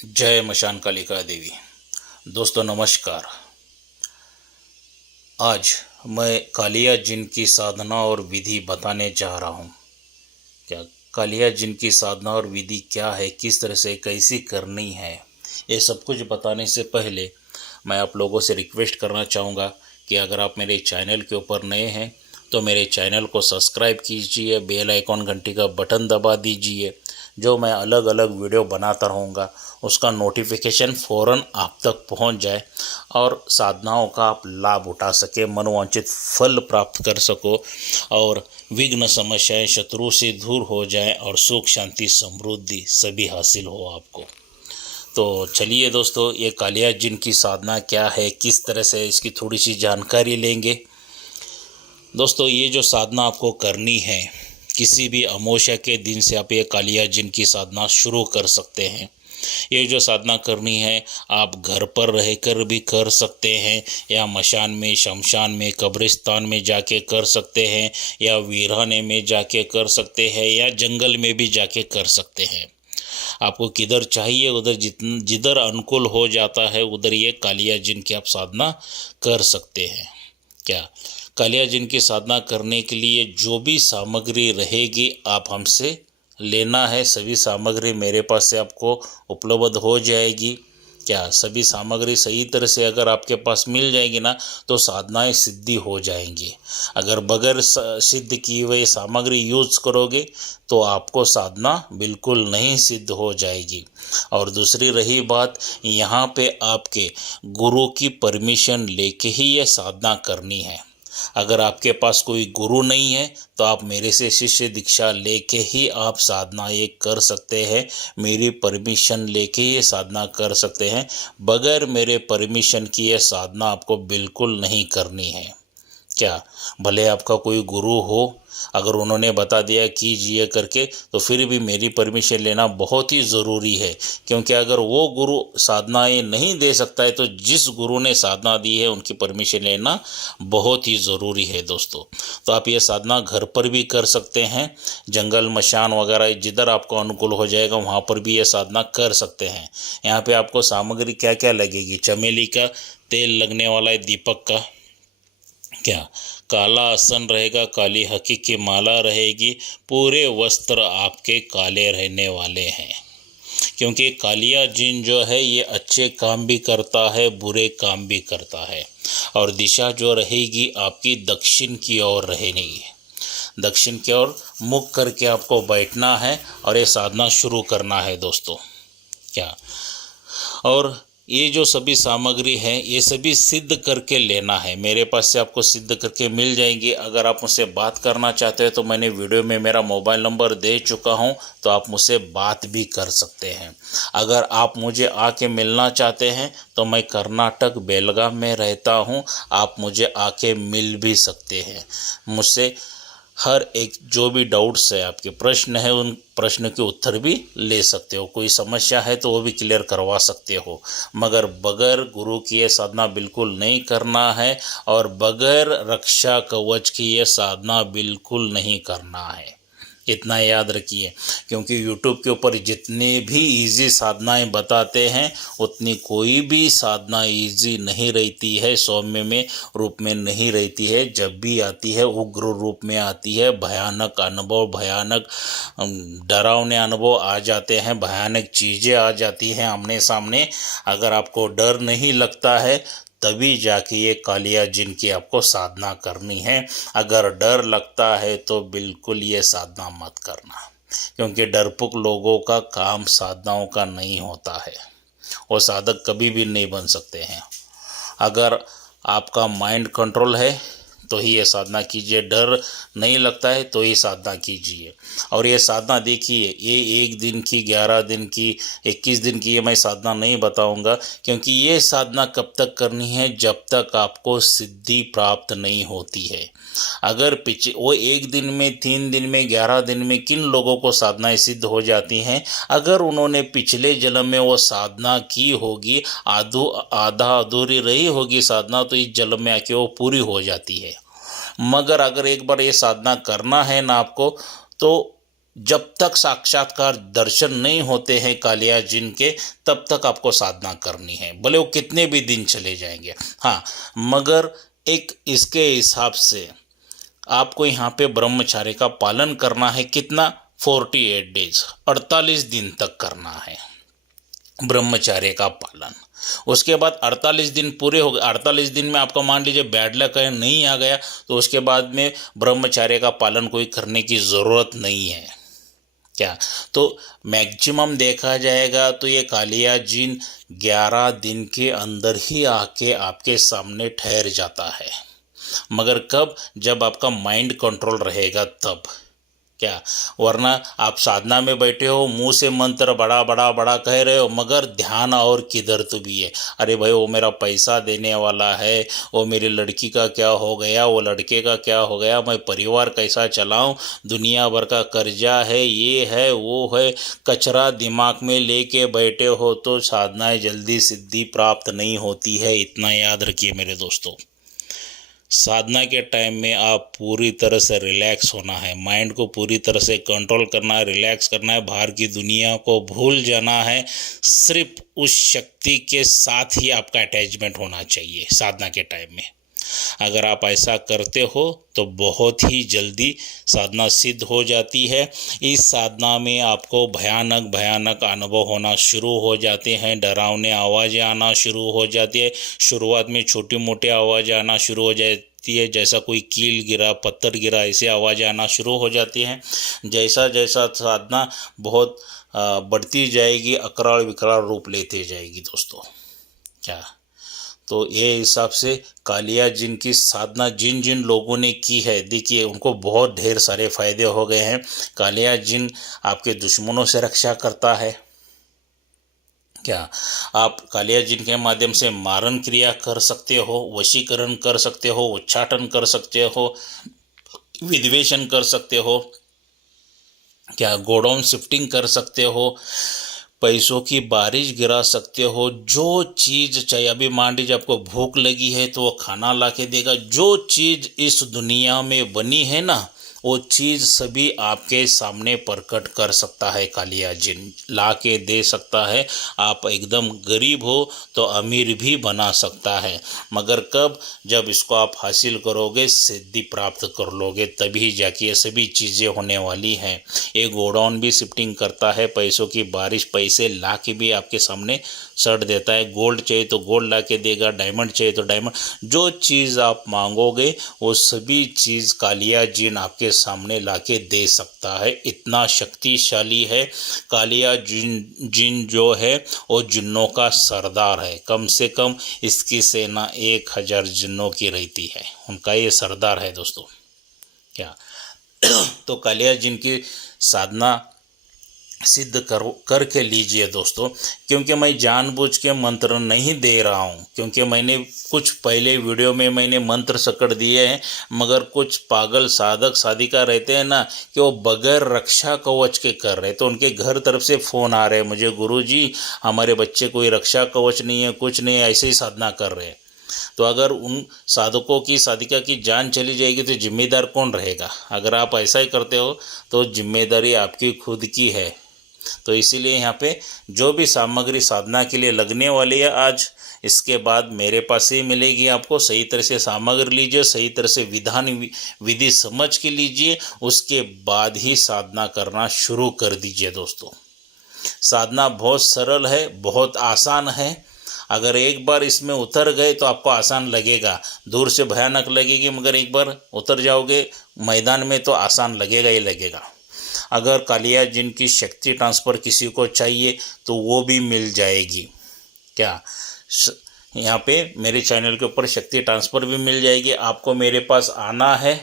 जय मशान कालिका देवी। दोस्तों नमस्कार। आज मैं कालिया जिन की साधना और विधि बताने जा रहा हूँ। क्या कालिया जिन की साधना और विधि क्या है, किस तरह से कैसी करनी है, ये सब कुछ बताने से पहले मैं आप लोगों से रिक्वेस्ट करना चाहूँगा कि अगर आप मेरे चैनल के ऊपर नए हैं तो मेरे चैनल को सब्सक्राइब कीजिए, बेल आइकॉन घंटी का बटन दबा दीजिए। जो मैं अलग अलग वीडियो बनाता रहूँगा उसका नोटिफिकेशन फ़ौरन आप तक पहुँच जाए और साधनाओं का आप लाभ उठा सके, मनोवांछित फल प्राप्त कर सको और विघ्न समस्याएं शत्रु से दूर हो जाएं और सुख शांति समृद्धि सभी हासिल हो आपको। तो चलिए दोस्तों, ये कालिया जिन की साधना क्या है, किस तरह से इसकी थोड़ी सी जानकारी लेंगे। दोस्तों, ये जो साधना आपको करनी है, किसी भी अमावस्या के दिन से आप ये कालिया जिन की साधना शुरू कर सकते हैं। ये जो साधना करनी है आप घर पर रहकर भी कर सकते हैं, या मशान में, शमशान में, कब्रिस्तान में जाके कर सकते हैं, या वीराने में जाके कर सकते हैं, या जंगल में भी जाके कर सकते हैं। आपको किधर चाहिए उधर जिधर अनुकूल हो जाता है उधर ये कालिया जिन की आप साधना कर सकते हैं। क्या कालिया जिन की साधना करने के लिए जो भी सामग्री रहेगी आप हमसे लेना है, सभी सामग्री मेरे पास से आपको उपलब्ध हो जाएगी। क्या सभी सामग्री सही तरह से अगर आपके पास मिल जाएगी ना तो साधनाएं सिद्धि हो जाएंगी। अगर बगैर सिद्ध किए हुए सामग्री यूज करोगे तो आपको साधना बिल्कुल नहीं सिद्ध हो जाएगी। और दूसरी रही बात, यहाँ पे आपके गुरु की परमिशन लेके ही ये साधना करनी है। अगर आपके पास कोई गुरु नहीं है तो आप मेरे से शिष्य दीक्षा लेके ही आप साधना ये कर सकते हैं। मेरी परमिशन लेके ये साधना कर सकते हैं। बगैर मेरे परमिशन की ये साधना आपको बिल्कुल नहीं करनी है। क्या भले आपका कोई गुरु हो, अगर उन्होंने बता दिया कीजिए करके तो फिर भी मेरी परमिशन लेना बहुत ही ज़रूरी है। क्योंकि अगर वो गुरु साधनाएं नहीं दे सकता है तो जिस गुरु ने साधना दी है उनकी परमिशन लेना बहुत ही ज़रूरी है दोस्तों। तो आप ये साधना घर पर भी कर सकते हैं, जंगल मशान वगैरह जिधर आपको अनुकूल हो जाएगा वहाँ पर भी ये साधना कर सकते हैं। यहाँ पे आपको सामग्री क्या क्या लगेगी, चमेली का तेल लगने वाला है, दीपक का, क्या काला आसन रहेगा, काली हकी की माला रहेगी, पूरे वस्त्र आपके काले रहने वाले हैं। क्योंकि कालिया जिन जो है ये अच्छे काम भी करता है, बुरे काम भी करता है। और दिशा जो रहेगी आपकी दक्षिण की ओर रहेगी। दक्षिण की ओर मुख करके आपको बैठना है और ये साधना शुरू करना है दोस्तों। क्या और ये जो सभी सामग्री है ये सभी सिद्ध करके लेना है। मेरे पास से आपको सिद्ध करके मिल जाएंगी। अगर आप मुझसे बात करना चाहते हैं तो मैंने वीडियो में मेरा मोबाइल नंबर दे चुका हूं, तो आप मुझसे बात भी कर सकते हैं। अगर आप मुझे आके मिलना चाहते हैं तो मैं कर्नाटक बेलगाम में रहता हूं, आप मुझे आके मिल भी सकते हैं। मुझसे हर एक जो भी डाउट्स है, आपके प्रश्न है, उन प्रश्न के उत्तर भी ले सकते हो। कोई समस्या है तो वो भी क्लियर करवा सकते हो। मगर बगैर गुरु की ये साधना बिल्कुल नहीं करना है और बगैर रक्षा कवच की ये साधना बिल्कुल नहीं करना है। इतना याद रखिए। क्योंकि यूट्यूब के ऊपर जितने भी इजी साधनाएं बताते हैं उतनी कोई भी साधना इजी नहीं रहती है, सौम्य में रूप में नहीं रहती है। जब भी आती है उग्र रूप में आती है। भयानक अनुभव, भयानक डरावने अनुभव आ जाते हैं, भयानक चीज़ें आ जाती हैं आमने सामने। अगर आपको डर नहीं लगता है तभी जाके ये कालिया जिन की आपको साधना करनी है। अगर डर लगता है तो बिल्कुल ये साधना मत करना। क्योंकि डरपोक लोगों का काम साधनाओं का नहीं होता है, वो साधक कभी भी नहीं बन सकते हैं। अगर आपका माइंड कंट्रोल है तो ही ये साधना कीजिए, डर नहीं लगता है तो ही साधना कीजिए। और ये साधना देखिए, ये 1 दिन की, 11 दिन की, 21 दिन की ये मैं साधना नहीं बताऊंगा। क्योंकि ये साधना कब तक करनी है, जब तक आपको सिद्धि प्राप्त नहीं होती है। अगर वो 1 दिन में, 3 दिन में, 11 दिन में किन लोगों को साधनाएं सिद्ध हो जाती हैं, अगर उन्होंने पिछले जन्म में वो साधना की होगी, आधा अधूरी रही होगी साधना, तो इस जन्म में आके वो पूरी हो जाती है। मगर अगर एक बार ये साधना करना है ना आपको, तो जब तक साक्षात्कार दर्शन नहीं होते हैं कालिया जिन के, तब तक आपको साधना करनी है, भले वो कितने भी दिन चले जाएंगे। हाँ, मगर एक इसके हिसाब से आपको यहाँ पे ब्रह्मचार्य का पालन करना है। कितना? 48 डेज, 48 दिन तक करना है ब्रह्मचार्य का पालन। उसके बाद 48 दिन पूरे हो गए, 48 दिन में आपका मान लीजिए बैड लक है, नहीं आ गया, तो उसके बाद में ब्रह्मचार्य का पालन कोई करने की ज़रूरत नहीं है। क्या? तो मैक्सिमम देखा जाएगा तो ये कालिया जिन 11 दिन के अंदर ही आके आपके सामने ठहर जाता है। मगर कब? जब आपका माइंड कंट्रोल रहेगा तब। क्या? वरना आप साधना में बैठे हो, मुंह से मंत्र बड़ा बड़ा बड़ा कह रहे हो, मगर ध्यान और किधर तो भी है। अरे भाई, वो मेरा पैसा देने वाला है, वो मेरी लड़की का क्या हो गया, वो लड़के का क्या हो गया, मैं परिवार कैसा चलाऊं, दुनिया भर का कर्जा है, ये है वो है, कचरा दिमाग में लेके बैठे हो तो साधनाएं जल्दी सिद्धि प्राप्त नहीं होती है। इतना याद रखिए मेरे दोस्तों। साधना के टाइम में आप पूरी तरह से रिलैक्स होना है, माइंड को पूरी तरह से कंट्रोल करना है, रिलैक्स करना है, बाहर की दुनिया को भूल जाना है। सिर्फ उस शक्ति के साथ ही आपका अटैचमेंट होना चाहिए साधना के टाइम में। अगर आप ऐसा करते हो तो बहुत ही जल्दी साधना सिद्ध हो जाती है। इस साधना में आपको भयानक भयानक अनुभव होना शुरू हो जाते हैं, डरावने आवाज़ें आना शुरू हो जाती है। शुरुआत में छोटी मोटी आवाज़ें आना शुरू हो जाती है, जैसा कोई कील गिरा, पत्थर गिरा, ऐसी आवाज़ें आना शुरू हो जाती हैं। जैसा जैसा साधना बहुत बढ़ती जाएगी, अकराल विकराल रूप लेते जाएगी दोस्तों। क्या? तो ये हिसाब से कालिया जिन की साधना जिन जिन लोगों ने की है, देखिए उनको बहुत ढेर सारे फायदे हो गए हैं। कालिया जिन आपके दुश्मनों से रक्षा करता है। क्या? आप कालिया जिन के माध्यम से मारण क्रिया कर सकते हो, वशीकरण कर सकते हो, उच्चाटन कर सकते हो, विद्वेषण कर सकते हो। क्या? गोडाउन शिफ्टिंग कर सकते हो, पैसों की बारिश गिरा सकते हो। जो चीज़ चाहिए, अभी मान लीजिए आपको भूख लगी है तो वो खाना ला के देगा। जो चीज़ इस दुनिया में बनी है ना, वो चीज़ सभी आपके सामने प्रकट कर सकता है कालिया जिन, ला के दे सकता है। आप एकदम गरीब हो तो अमीर भी बना सकता है, मगर कब? जब इसको आप हासिल करोगे, सिद्धि प्राप्त कर लोगे, तभी जाके ये सभी चीज़ें होने वाली हैं। ये गोडाउन भी शिफ्टिंग करता है, पैसों की बारिश, पैसे ला के भी आपके सामने सट देता है। गोल्ड चाहिए तो गोल्ड ला के देगा, डायमंड चाहिए तो डायमंड, जो चीज़ आप मांगोगे वो सभी चीज़ कालिया जिन आपके सामने लाके दे सकता है। इतना शक्तिशाली है कालिया जिन जो है वो जिन्नों का सरदार है। कम से कम इसकी सेना 1000 जिन्नों की रहती है, उनका ये सरदार है दोस्तों। क्या? तो कालिया जिन की साधना सिद्ध करके लीजिए दोस्तों, क्योंकि मैं जानबूझ के मंत्र नहीं दे रहा हूँ, क्योंकि मैंने कुछ पहले वीडियो में मैंने मंत्र सकड़ दिए हैं, मगर कुछ पागल साधक साधिका रहते हैं ना कि वो बगैर रक्षा कवच के कर रहे, तो उनके घर तरफ से फ़ोन आ रहे हैं मुझे, गुरुजी हमारे बच्चे कोई रक्षा कवच नहीं है, कुछ नहीं है, ऐसे ही साधना कर रहे हैं। तो अगर उन साधकों की साधिका की जान चली जाएगी तो जिम्मेदार कौन रहेगा? अगर आप ऐसा ही करते हो तो जिम्मेदारी आपकी खुद की है। तो इसीलिए यहाँ पे जो भी सामग्री साधना के लिए लगने वाली है आज, इसके बाद मेरे पास ही मिलेगी आपको। सही तरह से सामग्री लीजिए, सही तरह से विधान विधि समझ के लीजिए, उसके बाद ही साधना करना शुरू कर दीजिए दोस्तों। साधना बहुत सरल है, बहुत आसान है। अगर एक बार इसमें उतर गए तो आपको आसान लगेगा, दूर से भयानक लगेगी, मगर एक बार उतर जाओगे मैदान में तो आसान लगेगा ही लगेगा। अगर कालिया जिन की शक्ति ट्रांसफ़र किसी को चाहिए तो वो भी मिल जाएगी। क्या? यहाँ पे मेरे चैनल के ऊपर शक्ति ट्रांसफ़र भी मिल जाएगी। आपको मेरे पास आना है,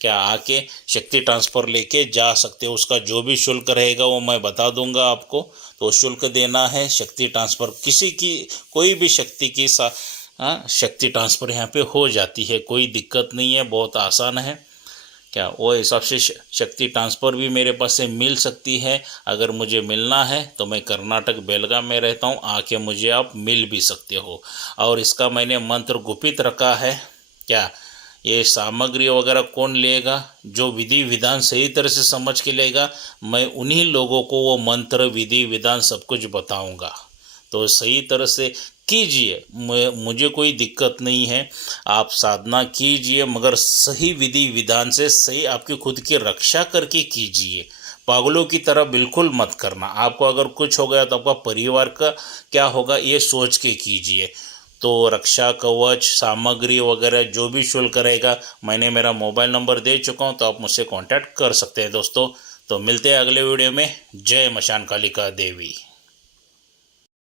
क्या आके शक्ति ट्रांसफ़र लेके जा सकते हो। उसका जो भी शुल्क रहेगा वो मैं बता दूंगा आपको, तो शुल्क देना है। शक्ति ट्रांसफ़र किसी की कोई भी शक्ति की शक्ति ट्रांसफ़र यहाँ पे हो जाती है, कोई दिक्कत नहीं है, बहुत आसान है। क्या? वो हिसाब से शक्ति ट्रांसफ़र भी मेरे पास से मिल सकती है। अगर मुझे मिलना है तो मैं कर्नाटक बेलगाम में रहता हूँ, आके मुझे आप मिल भी सकते हो। और इसका मैंने मंत्र गुपित रखा है। क्या? ये सामग्री वगैरह कौन लेगा? जो विधि विधान सही तरह से समझ के लेगा, मैं उन्हीं लोगों को वो मंत्र विधि विधान सब कुछ बताऊंगा। तो सही तरह से कीजिए, मुझे कोई दिक्कत नहीं है, आप साधना कीजिए, मगर सही विधि विधान से, सही आपकी खुद की रक्षा करके कीजिए। पागलों की तरह बिल्कुल मत करना। आपको अगर कुछ हो गया तो आपका परिवार का क्या होगा, ये सोच के कीजिए। तो रक्षा कवच सामग्री वगैरह जो भी शुल्क रहेगा, मैंने मेरा मोबाइल नंबर दे चुका हूँ, तो आप मुझसे कांटेक्ट कर सकते हैं दोस्तों। तो मिलते हैं अगले वीडियो में। जय मशान कालिका देवी।